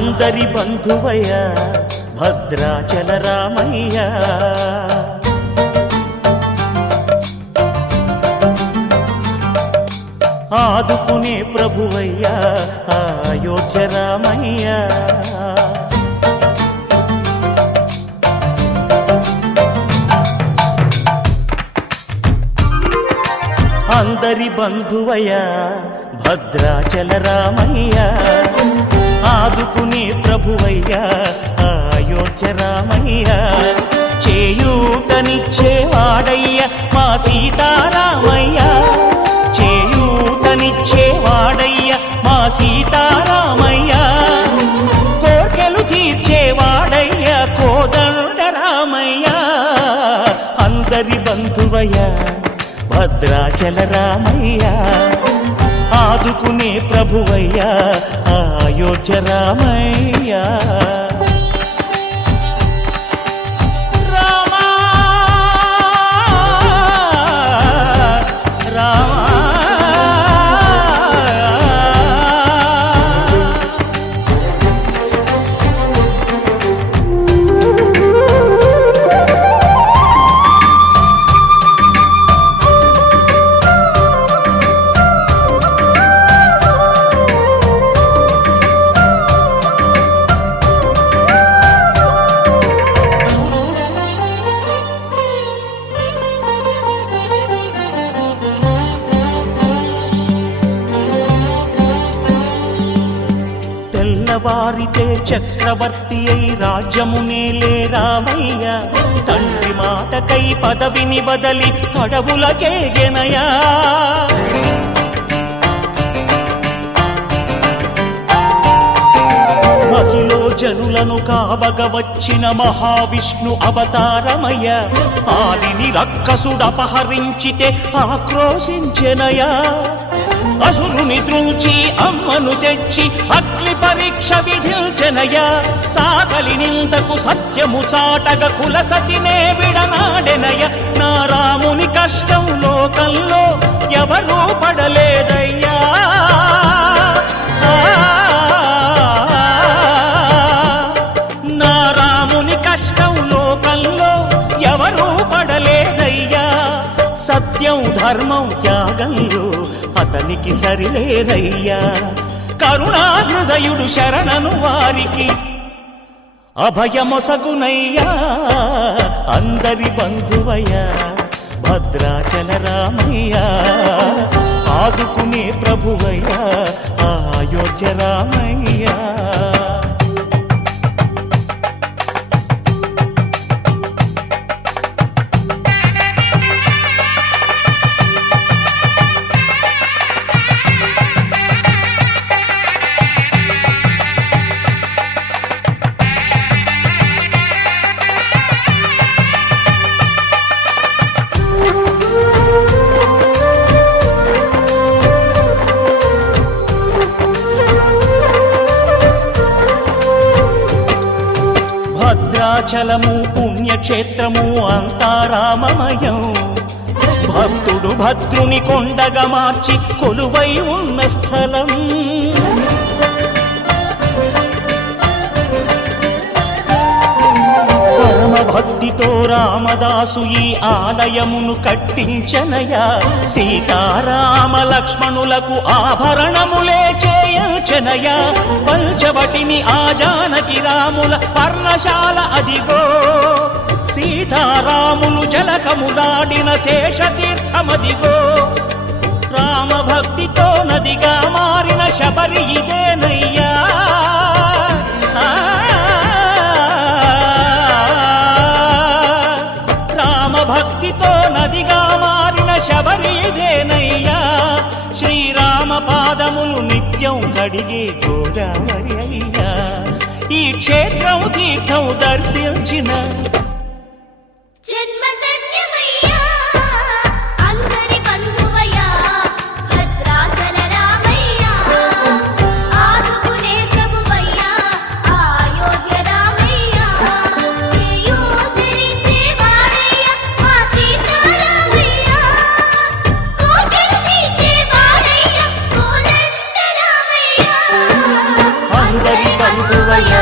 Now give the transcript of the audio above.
అందరి బంధువయ్య భద్రాచల రామయ్య, ఆదుకునే ప్రభువయ్య అయోధ్య రామయ్య. అందరి బంధువయ్య భద్రాచల రామయ్య, ఆదుకునే ప్రభువయ్య అయోధ్య రామయ్య. చేయూతనిచ్చేవాడయ్య మా సీతారామయ్య, చేయూతనిచ్చేవాడయ్య మా సీతారామయ్య. కోర్కెలు తీర్చేవాడయ్య కోదండ రామయ్య. అందరి బంధువయ్య భద్రాచల రామయ్య, ఆదుకునే ప్రభువయ్య అయోధ్య రామయ్య. తెల్లవారితే చక్రవర్తి అయి రాజ్యమునేలే రామయ్య, తండ్రి మాటకై పదవిని బదలి అడవులకేగెనయా. మహిలో జనులను కావగ వచ్చిన మహావిష్ణు అవతారమయ్య, ఆలిని రక్కసుడపహరించితే ఆక్రోశించెనయా. అసురుని త్రుంచి అమ్మను తెచ్చి అగ్ని పరీక్ష విధించెనయా. సాగలి నిందకు సత్యము చాటగ కుల సతినే విడనాడెనయ. నా రాముని కష్టం లోకంలో ఎవరూ పడలేదయ్యా. నా రాముని కష్టం లోకంలో ఎవరూ పడలేదయ్యా. సత్యం ధర్మం త్యాగంలో అతనికి సరిలేరయ్యా. కరుణా హృదయుడు శరణను వారికి అభయమొసగునయ్యా. అందరి బంధువయ్య భద్రాచల రామయ్య, ఆదుకునే ప్రభువయ్య అయోధ్య రామయ్య. భద్రాచలము పుణ్యక్షేత్రము అంతా రామమయం. భక్తుడు భద్రుని కొండగా మార్చి కొలువై ఉన్న స్థలం. పరమ భక్తితో రామదాసు ఈ ఆలయమును కట్టించనయా. సీతారామ లక్ష్మణులకు ఆభరణములే చేయించనయా. పంచవటిని ఆ జానకి రాముల పర్ణశాల అదిగో. సీతారాములు జలకములాడిన శేషతీర్థమదిగో. రామభక్తితో నదిగా మారిన శబరి ఇదేనయ్యా. రామభక్తితో నదిగా మారిన శబరి ఇదేనయ్యా. శ్రీరామ పాదములు నిత్యం కడిగే గోదావరి అయ్యా. ఈ క్షేత్రం తీర్థం దర్శించిన అందరి మధువయ